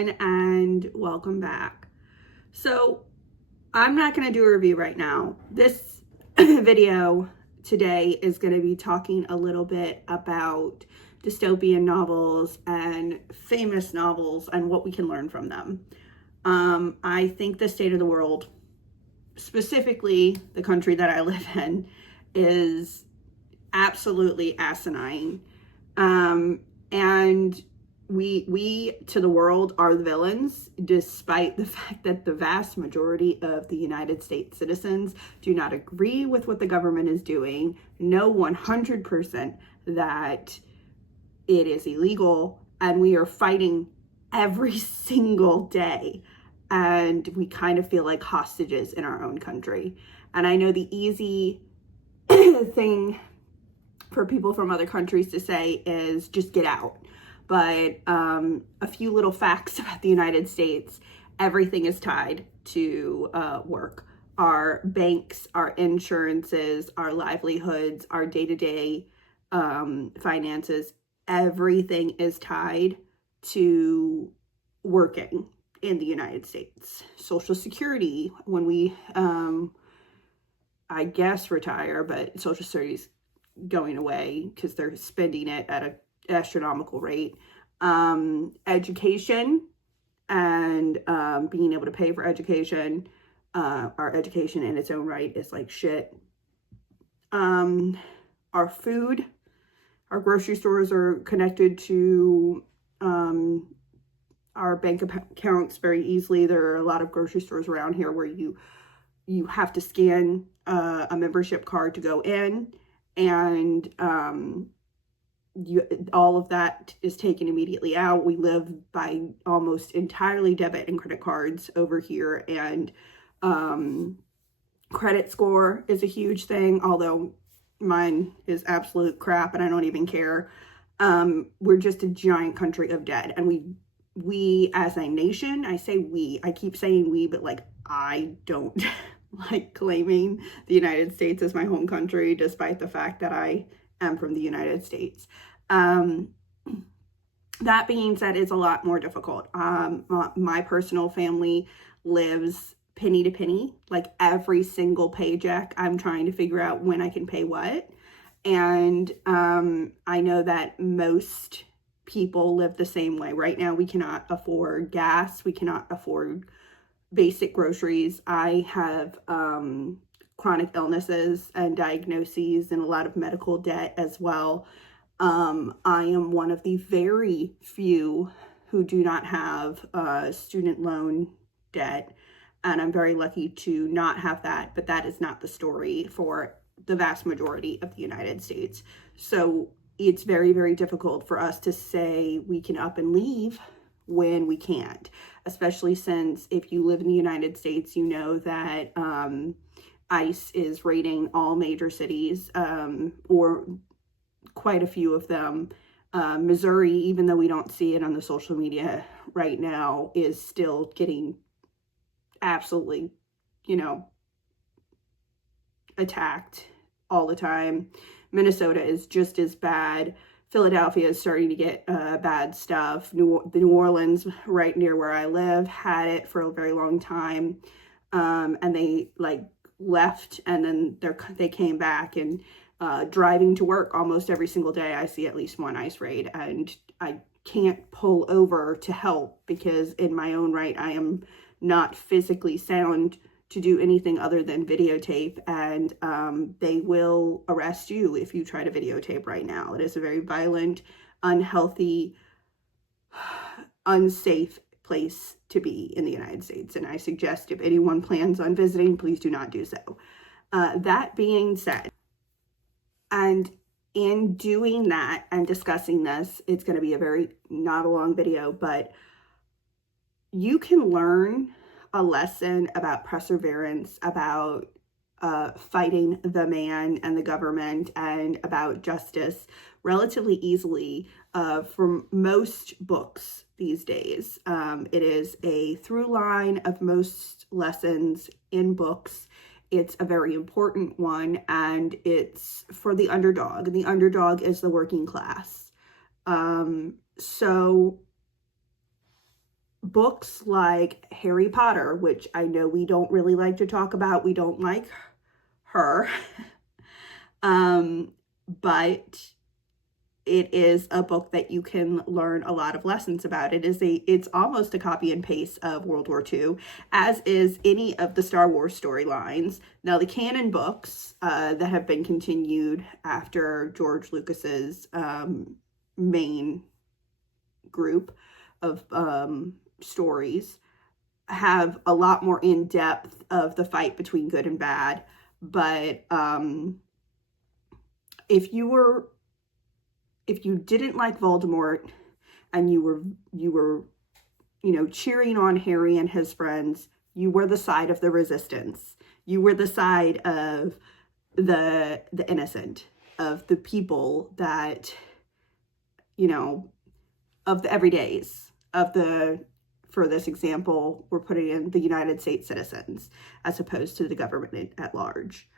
everyone, and welcome back. So I'm not going to do a review right now. This video today is going to be talking a little bit about dystopian novels and famous novels and what we can learn from them. I think the state of the world, specifically the country that I live in, is absolutely asinine. And we to the world are the villains, despite the fact that the vast majority of the United States citizens do not agree with what the government is doing, know 100% that it is illegal, and we are fighting every single day. And we kind of feel like hostages in our own country. And I know the easy thing for people from other countries to say is just get out. But a few little facts about the United States: everything is tied to work. Our banks, our insurances, our livelihoods, our day-to-day finances, everything is tied to working in the United States. Social Security, when we, I guess, retire, but Social Security's going away because they're spending it at an astronomical rate. Education and being able to pay for education. Our education in its own right is like shit. Our food, our grocery stores are connected to our bank accounts very easily. There are a lot of grocery stores around here where you have to scan a membership card to go in, and all of that is taken immediately out. We live by almost entirely debit and credit cards over here, and credit score is a huge thing, although mine is absolute crap and I don't even care. We're just a giant country of debt, and we as a nation, I say we, I keep saying we, but like I don't like claiming the United States as my home country, despite the fact that I am from the United States. That being said, it's a lot more difficult. My personal family lives penny to penny. Like every single paycheck, I'm trying to figure out when I can pay what. And I know that most people live the same way. Right now, we cannot afford gas. We cannot afford basic groceries. I have chronic illnesses and diagnoses and a lot of medical debt as well. I am one of the very few who do not have student loan debt, and I'm very lucky to not have that, but that is not the story for the vast majority of the United States. So it's very, very difficult for us to say we can up and leave when we can't, especially since if you live in the United States, you know that ICE is raiding all major cities, or quite a few of them. Missouri, even though we don't see it on the social media right now, is still getting absolutely, attacked all the time. Minnesota is just as bad. Philadelphia is starting to get bad stuff. New Orleans, right near where I live, had it for a very long time, and they left, and then they came back. And driving to work almost every single day, I see at least one ICE raid, and I can't pull over to help because in my own right, I am not physically sound to do anything other than videotape, and they will arrest you if you try to videotape right now. It is a very violent, unhealthy, unsafe place to be in the United States, and I suggest if anyone plans on visiting, please do not do so. That being said, and in doing that and discussing this, it's going to be not a long video, but you can learn a lesson about perseverance, about fighting the man and the government, and about justice relatively easily from most books these days. It is a through line of most lessons in books. It's a very important one, and it's for the underdog. The underdog is the working class. So books like Harry Potter, which I know we don't really like to talk about. We don't like her. But it is a book that you can learn a lot of lessons about. It's almost a copy and paste of World War II, as is any of the Star Wars storylines. Now, the canon books that have been continued after George Lucas's main group of stories have a lot more in depth of the fight between good and bad. But if you didn't like Voldemort and you were cheering on Harry and his friends, you were the side of the resistance. You were the side of the innocent, of the people that, of the everydays, for this example, we're putting in the United States citizens as opposed to the government at large.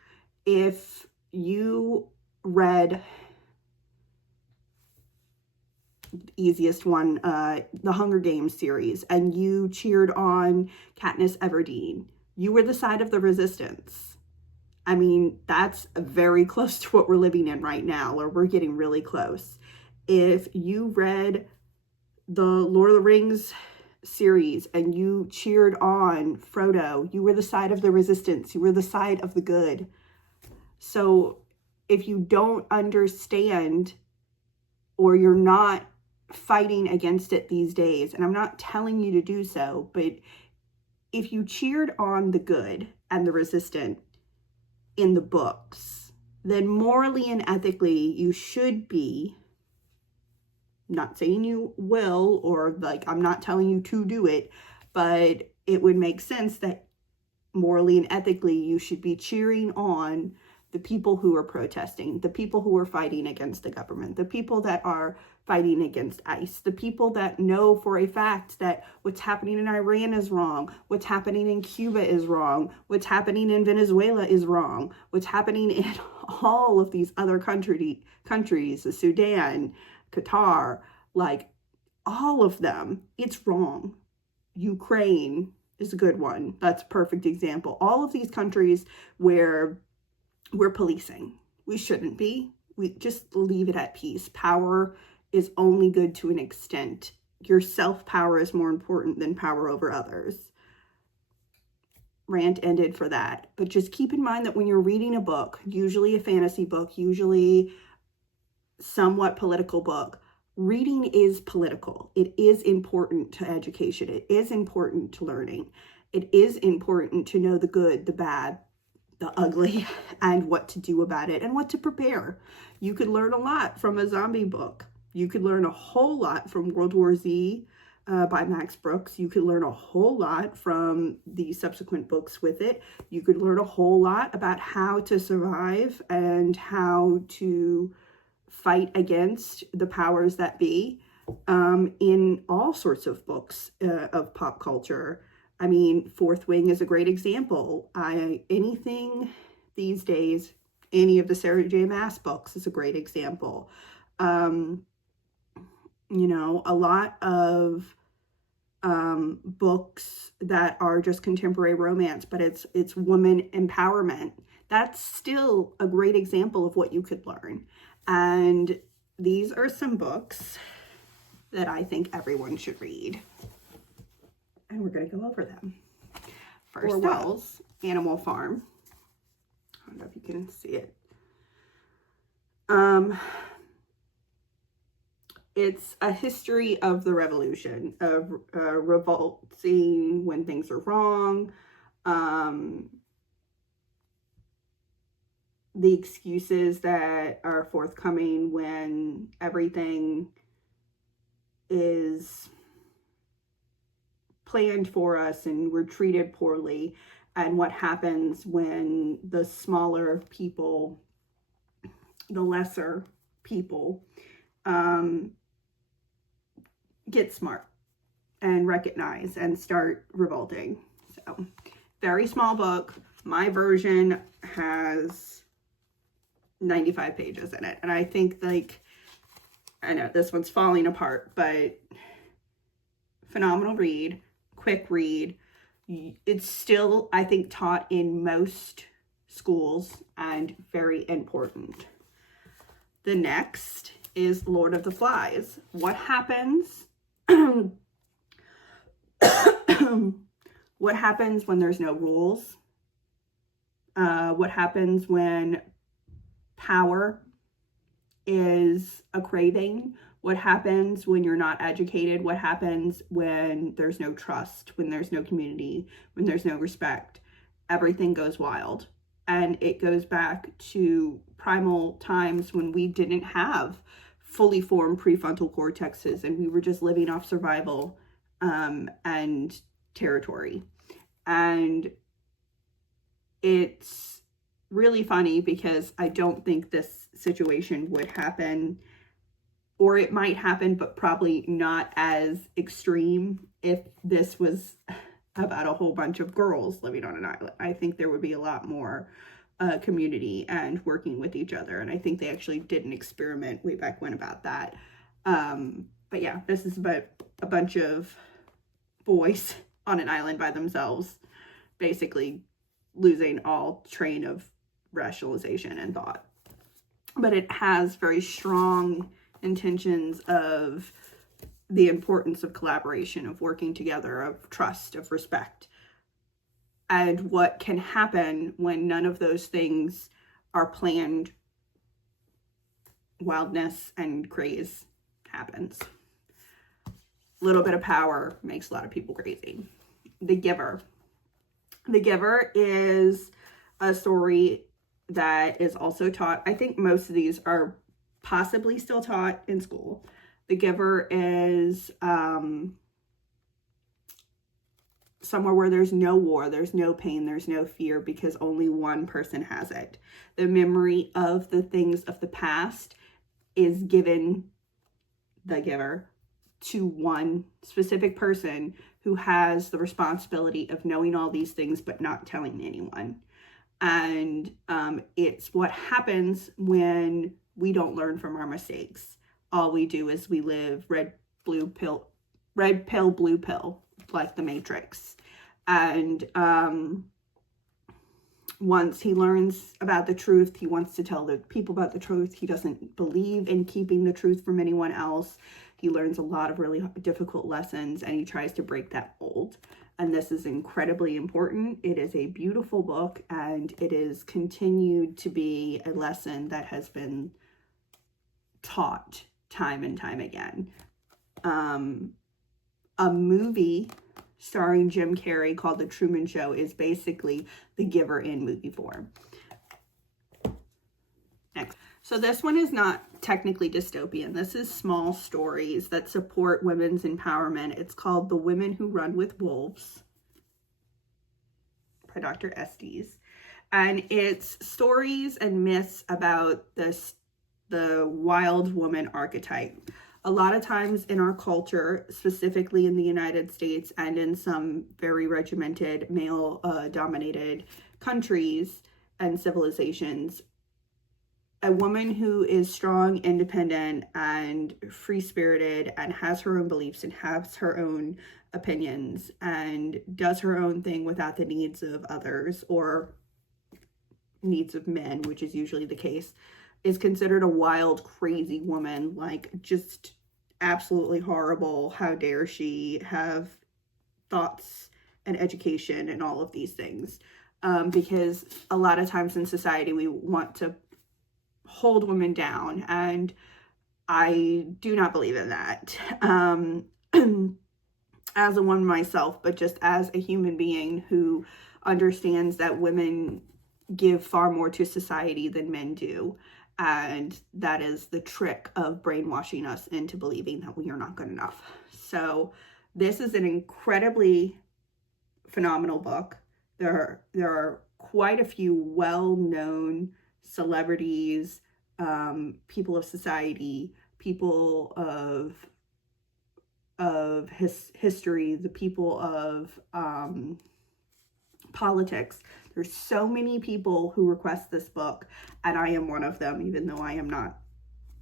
If you read, easiest one, the Hunger Games series, and you cheered on Katniss Everdeen, you were the side of the resistance. I mean, that's very close to what we're living in right now, or we're getting really close. If you read the Lord of the Rings series and you cheered on Frodo, you were the side of the resistance. You were the side of the good. So if you don't understand, or you're not fighting against it these days, and I'm not telling you to do so, but if you cheered on the good and the resistant in the books, then morally and ethically you should be, not saying you will, or like I'm not telling you to do it, but it would make sense that morally and ethically you should be cheering on the people who are protesting, the people who are fighting against the government, the people that are fighting against ICE, the people that know for a fact that what's happening in Iran is wrong, what's happening in Cuba is wrong, what's happening in Venezuela is wrong, what's happening in all of these other countries, the Sudan, Qatar, like all of them, it's wrong. Ukraine is a good one. That's a perfect example. All of these countries where we're policing, we shouldn't be. We just leave it at peace. Power is only good to an extent. Your self-power is more important than power over others. Rant ended for that. But just keep in mind that when you're reading a book, usually a fantasy book, usually somewhat political book, reading is political. It is important to education. It is important to learning. It is important to know the good, the bad, the ugly, and what to do about it and what to prepare. You could learn a lot from a zombie book. You could learn a whole lot from World War Z by Max Brooks. You could learn a whole lot from the subsequent books with it. You could learn a whole lot about how to survive and how to fight against the powers that be in all sorts of books of pop culture. I mean, Fourth Wing is a great example. Anything these days, any of the Sarah J. Maas books is a great example. A lot of books that are just contemporary romance, but it's woman empowerment. That's still a great example of what you could learn. And these are some books that I think everyone should read. And we're going to go over them. First Orwell's Animal Farm. I don't know if you can see it. It's a history of the revolution, of revolting when things are wrong, the excuses that are forthcoming when everything is planned for us and we're treated poorly, and what happens when the smaller people, the lesser people, get smart and recognize and start revolting. So, very small book. My version has 95 pages in it. And I think, I know this one's falling apart, but phenomenal read, quick read. It's still, I think, taught in most schools and very important. The next is Lord of the Flies. What happens? What happens when there's no rules? What happens when power is a craving? What happens when you're not educated? What happens when there's no trust, when there's no community, when there's no respect? Everything goes wild. And it goes back to primal times when we didn't have fully formed prefrontal cortexes and we were just living off survival and territory. And it's really funny because I don't think this situation would happen, or it might happen, but probably not as extreme if this was about a whole bunch of girls living on an island. I think there would be a lot more community and working with each other. And I think they actually did an experiment way back when about that. But yeah, this is about a bunch of boys on an island by themselves, basically losing all train of rationalization and thought. But it has very strong intentions of the importance of collaboration, of working together, of trust, of respect, and what can happen when none of those things are planned. Wildness and craze happens. A little bit of power makes a lot of people crazy. The Giver. The Giver is a story that is also taught. I think most of these are possibly still taught in school. The Giver is somewhere where there's no war, there's no pain, there's no fear, because only one person has it. The memory of the things of the past is given, the giver, to one specific person who has the responsibility of knowing all these things but not telling anyone. And it's what happens when we don't learn from our mistakes. All we do is we live red pill, blue pill, like the Matrix. And once he learns about the truth, he wants to tell the people about the truth. He doesn't believe in keeping the truth from anyone else. He learns a lot of really difficult lessons, and he tries to break that mold. And this is incredibly important. It is a beautiful book, and it is continued to be a lesson that has been taught time and time again. A movie starring Jim Carrey called The Truman Show is basically The Giver in movie form. Next. So this one is not technically dystopian. This is small stories that support women's empowerment. It's called The Women Who Run with Wolves by Dr. Estes. And it's stories and myths about the wild woman archetype. A lot of times in our culture, specifically in the United States and in some very regimented, male-dominated countries and civilizations, a woman who is strong, independent, and free-spirited and has her own beliefs and has her own opinions and does her own thing without the needs of others or needs of men, which is usually the case, is considered a wild, crazy woman, like just absolutely horrible. How dare she have thoughts and education and all of these things? Because a lot of times in society, we want to hold women down, and I do not believe in that. As a woman myself, but just as a human being who understands that women give far more to society than men do. And that is the trick of brainwashing us into believing that we are not good enough. So this is an incredibly phenomenal book. There are quite a few well-known celebrities, people of society, people of history, the people of politics. There's so many people who request this book, and I am one of them, even though I am not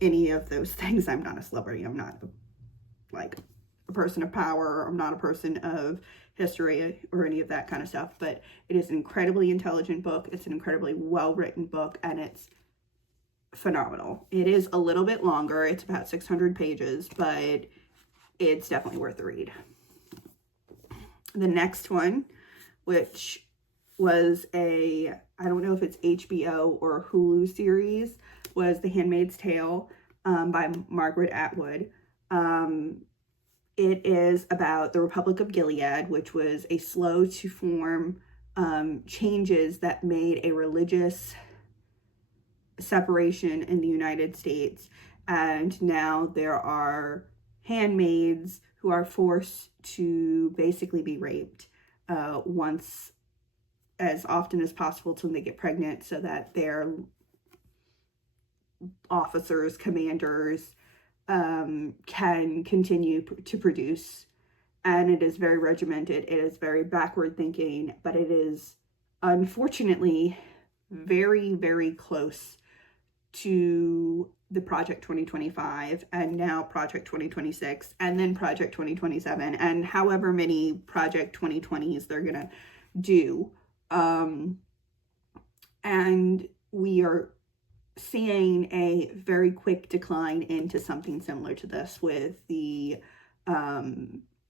any of those things. I'm not a celebrity. I'm not like a person of power. I'm not a person of history or any of that kind of stuff, but it is an incredibly intelligent book. It's an incredibly well-written book, and it's phenomenal. It is a little bit longer. It's about 600 pages, but it's definitely worth the read. The next one, which was I don't know if it's HBO or Hulu series, was The Handmaid's Tale by Margaret Atwood. It is about the Republic of Gilead, which was a slow to form changes that made a religious separation in the United States. And now there are handmaids who are forced to basically be raped once, as often as possible, till they get pregnant, so that their officers, commanders, can continue to produce. And it is very regimented. It is very backward thinking, but it is unfortunately very, very close to the Project 2025, and now Project 2026, and then Project 2027, and however many Project 2020s they're gonna do. And we are seeing a very quick decline into something similar to this, with the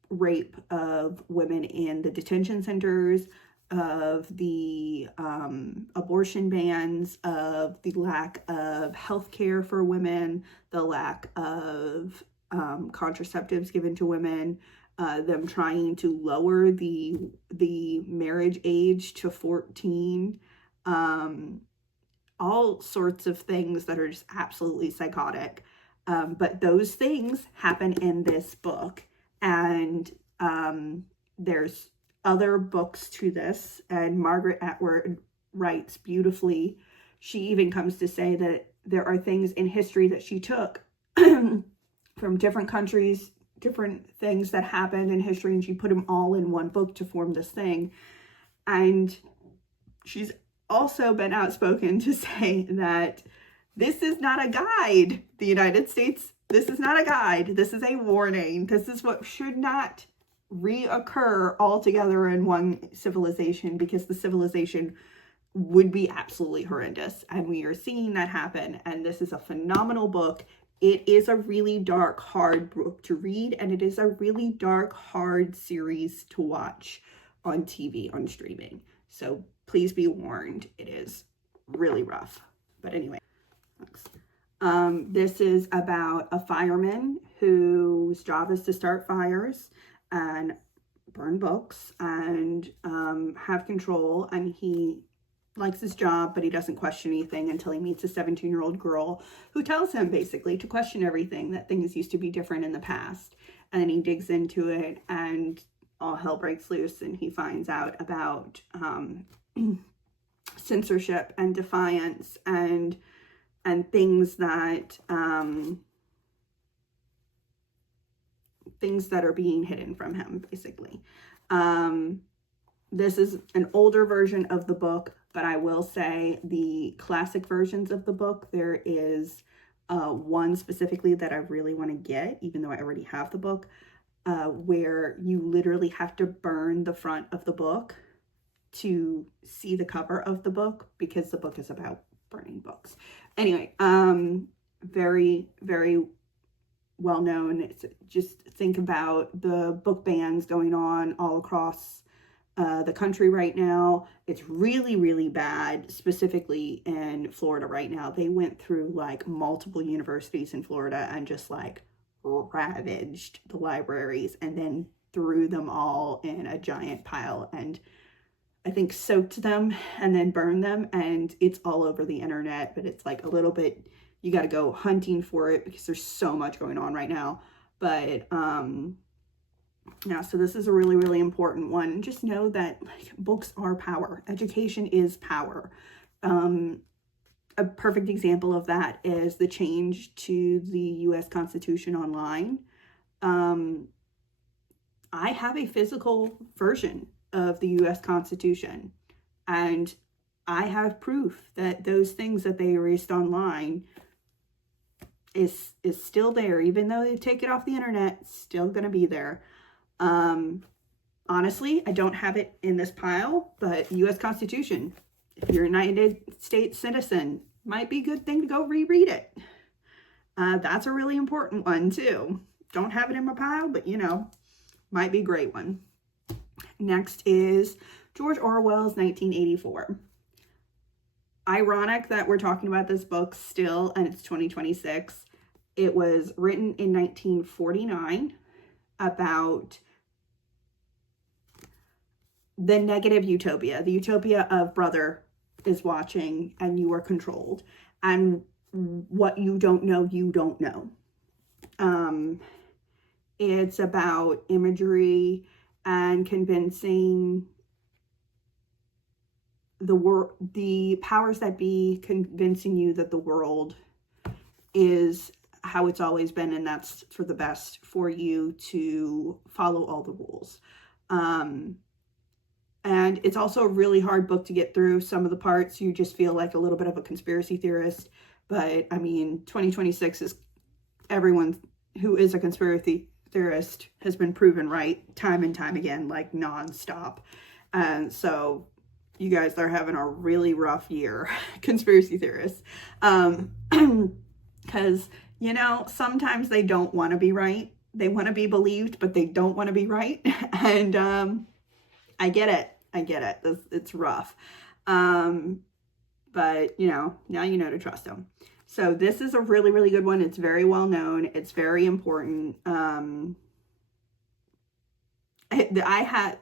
rape of women in the detention centers, of the abortion bans, of the lack of health care for women, the lack of contraceptives given to women, them trying to lower the marriage age to 14, all sorts of things that are just absolutely psychotic. But those things happen in this book, and there's other books to this, and Margaret Atwood writes beautifully. She even comes to say that there are things in history that she took from different countries, different things that happened in history, and she put them all in one book to form this thing. And she's also been outspoken to say that this is not a guide. The United States, this is not a guide. This is a warning. This is what should not reoccur altogether in one civilization, because the civilization would be absolutely horrendous. And we are seeing that happen. And this is a phenomenal book. It is a really dark, hard book to read, and it is a really dark, hard series to watch on TV, on streaming. So please be warned, it is really rough. But anyway, this is about a fireman whose job is to start fires and burn books and have control, and he likes his job, but he doesn't question anything until he meets a 17-year-old girl who tells him basically to question everything, that things used to be different in the past. And then he digs into it, and all hell breaks loose, and he finds out about censorship and defiance and things that are being hidden from him, basically. This is an older version of the book, but I will say the classic versions of the book, there is one specifically that I really want to get, even though I already have the book, where you literally have to burn the front of the book to see the cover of the book, because the book is about burning books. Anyway, very, very well known. Just think about the book bans going on all across the country right now. It's really, really bad, specifically in Florida right now. They went through like multiple universities in Florida and just like ravaged the libraries, and then threw them all in a giant pile, and I think soaked them and then burned them, and it's all over the internet. But it's like a little bit, you got to go hunting for it because there's so much going on right now. But yeah, so this is a really, really important one. Just know that like books are power. Education is power. A perfect example of that is the change to the U.S. Constitution online. I have a physical version of the U.S. Constitution, and I have proof that those things that they erased online is still there. Even though they take it off the internet, it's still going to be there. Honestly, I don't have it in this pile, but U.S. Constitution, if you're a United States citizen, might be a good thing to go reread it. That's a really important one too. Don't have it in my pile, but you know, might be a great one. Next is George Orwell's 1984. Ironic that we're talking about this book still, and it's 2026. It was written in 1949 about the negative utopia, the utopia of brother is watching and you are controlled, and what you don't know, you don't know. It's about imagery and convincing the powers that be, convincing you that the world is how it's always been, and that's for the best for you to follow all the rules. And it's also a really hard book to get through. Some of the parts you just feel like a little bit of a conspiracy theorist, but I mean, 2026 is, everyone who is a conspiracy theorist has been proven right time and time again, like nonstop. And so you guys are having a really rough year, conspiracy theorists. Because, you know, sometimes they don't want to be right. They want to be believed, but they don't want to be right. And I get it. It's rough. But, you know, now you know to trust them. So this is a really, really good one. It's very well known. It's very important. I have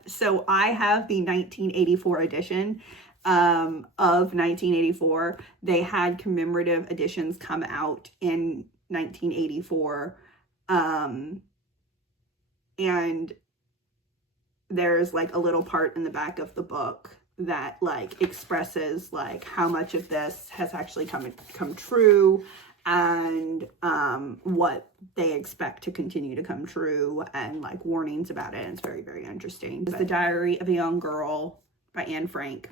the 1984 edition of 1984. They had commemorative editions come out in 1984. And there's like a little part in the back of the book that like expresses like how much of this has actually come true, and what they expect to continue to come true, and like warnings about it. And it's very, very interesting. It's The Diary of a Young Girl by Anne Frank.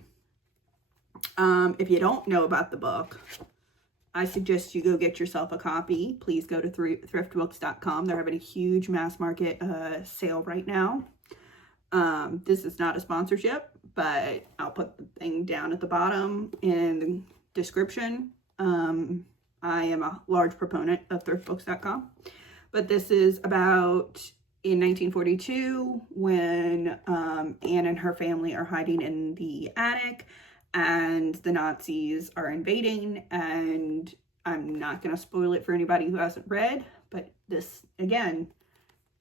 If you don't know about the book, I suggest you go get yourself a copy. Please go to thriftbooks.com. They're having a huge mass market sale right now. This is not a sponsorship, but I'll put the thing down at the bottom in the description. I am a large proponent of thriftbooks.com, but this is about in 1942 when Anne and her family are hiding in the attic and the Nazis are invading. And I'm not going to spoil it for anybody who hasn't read, but this, again,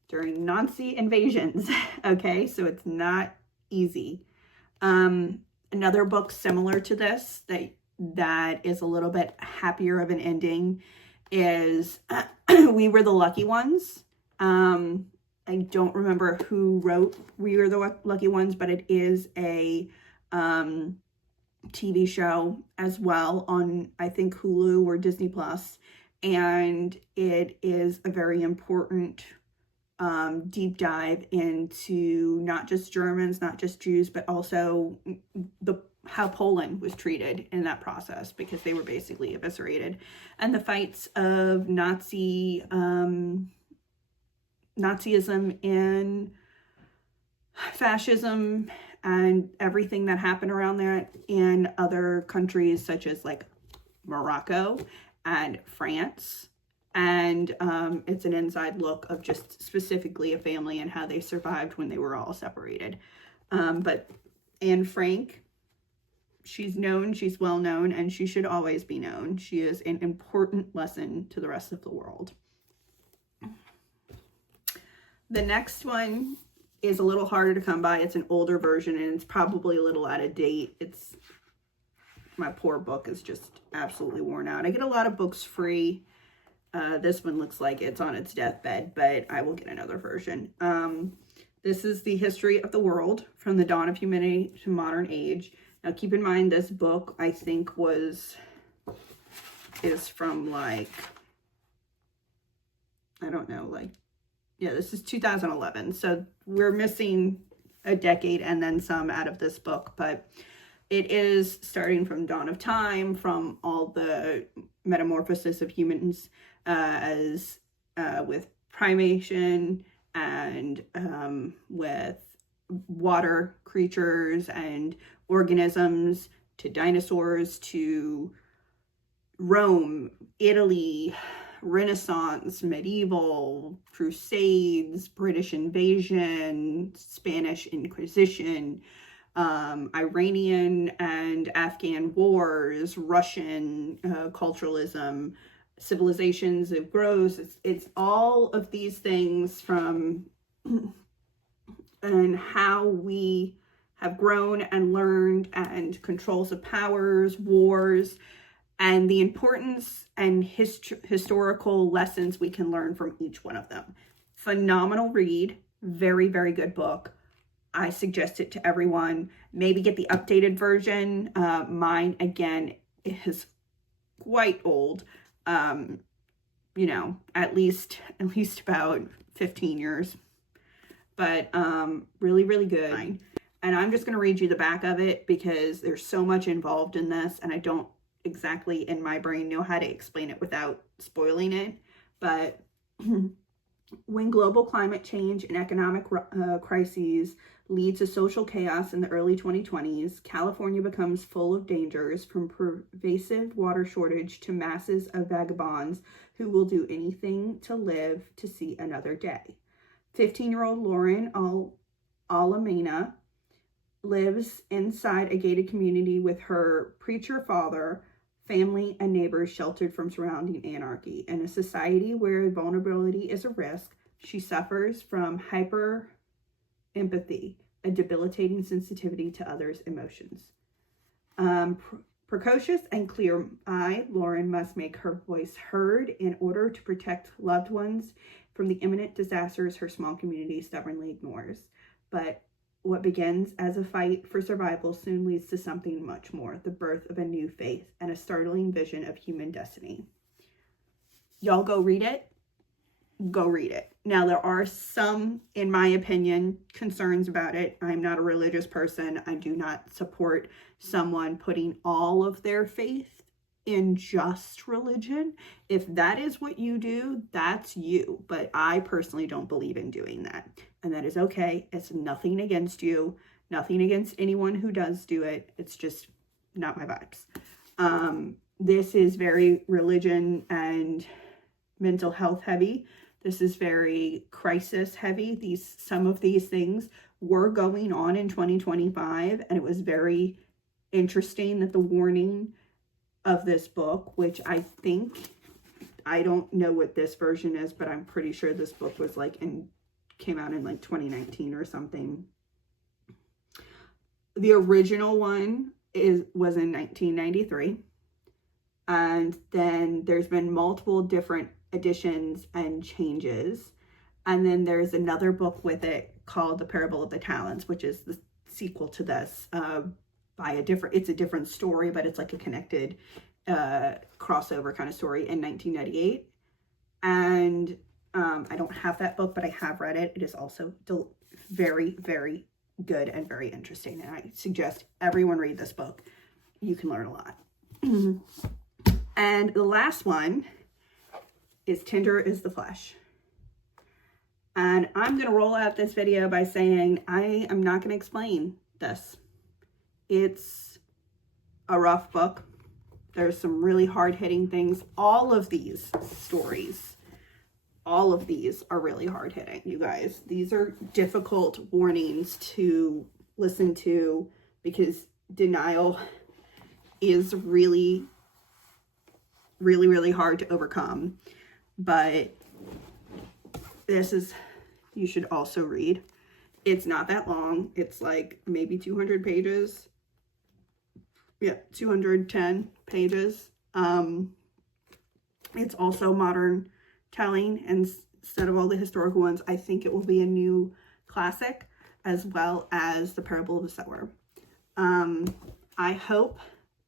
during Nazi invasions. Okay, so it's not easy. Another book similar to this that is a little bit happier of an ending is We Were the Lucky Ones. I don't remember who wrote We Were the Lucky Ones, but it is a TV show as well on, I think, Hulu or Disney Plus, and it is a very important deep dive into not just Germans, not just Jews, but also how Poland was treated in that process, because they were basically eviscerated, and the fights of Nazism and fascism and everything that happened around there in other countries such as like Morocco and France. And it's an inside look of just specifically a family and how they survived when they were all separated. But Anne Frank, she's known, she's well known, and she should always be known. She is an important lesson to the rest of the world. The next one is a little harder to come by. It's an older version and it's probably a little out of date. My poor book is just absolutely worn out. I get a lot of books free. This one looks like it's on its deathbed, but I will get another version. This is The History of the World, From the Dawn of Humanity to Modern Age. Now, keep in mind, this book, I think, is from like, I don't know, like, yeah, this is 2011. So we're missing a decade and then some out of this book, but it is starting from dawn of time, from all the metamorphosis of humans as with primation and with water creatures and organisms, to dinosaurs, to Rome, Italy, Renaissance, medieval, Crusades, British invasion, Spanish Inquisition, Iranian and Afghan wars, Russian culturalism, civilizations of growth. It's all of these things from and how we have grown and learned, and controls of powers, wars, and the importance and historical lessons we can learn from each one of them. Phenomenal read. Very, very good book. I suggest it to everyone. Maybe get the updated version. Mine, again, is quite old. You know, at least about 15 years. But really, really good. And I'm just going to read you the back of it because there's so much involved in this, and I don't exactly in my brain know how to explain it without spoiling it. But when global climate change and economic crises lead to social chaos in the early 2020s, California becomes full of dangers, from pervasive water shortage to masses of vagabonds who will do anything to live to see another day. 15-year-old Lauren Alamena lives inside a gated community with her preacher father, family, and neighbors, sheltered from surrounding anarchy. In a society where vulnerability is a risk, she suffers from hyper empathy, a debilitating sensitivity to others' emotions. Precocious and clear-eyed, Lauren must make her voice heard in order to protect loved ones from the imminent disasters her small community stubbornly ignores. But what begins as a fight for survival soon leads to something much more: the birth of a new faith and a startling vision of human destiny. Y'all go read it. Go read it. Now, there are some, in my opinion, concerns about it. I'm not a religious person. I do not support someone putting all of their faith in just religion. If that is what you do, that's you. But I personally don't believe in doing that. And that is okay. It's nothing against you, nothing against anyone who does do it. It's just not my vibes. This is very religion and mental health heavy. This is very crisis heavy. Some of these things were going on in 2025, and it was very interesting that the warning of this book, which I don't know what this version is, but I'm pretty sure this book was came out in 2019 or something. The original one was in 1993, and then there's been multiple different editions and changes, and then there's another book with it called The Parable of the Talents, which is the sequel to this, it's a different story, but it's like a connected crossover kind of story, in 1998. And I don't have that book, but I have read it. It is also very, very good and very interesting, and I suggest everyone read this book. You can learn a lot. And the last one is Tender is the Flesh. And I'm going to roll out this video by saying I am not going to explain this. It's a rough book. There's some really hard-hitting things. All of these stories, all of these are really hard-hitting, you guys. These are difficult warnings to listen to because denial is really, really, really hard to overcome. But you should also read. It's not that long. It's maybe 200 pages. Yeah, 210 pages. It's also modern telling, and instead of all the historical ones, I think it will be a new classic, as well as The Parable of the Sower. I hope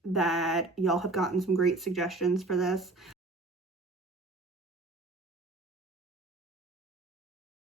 that y'all have gotten some great suggestions for this.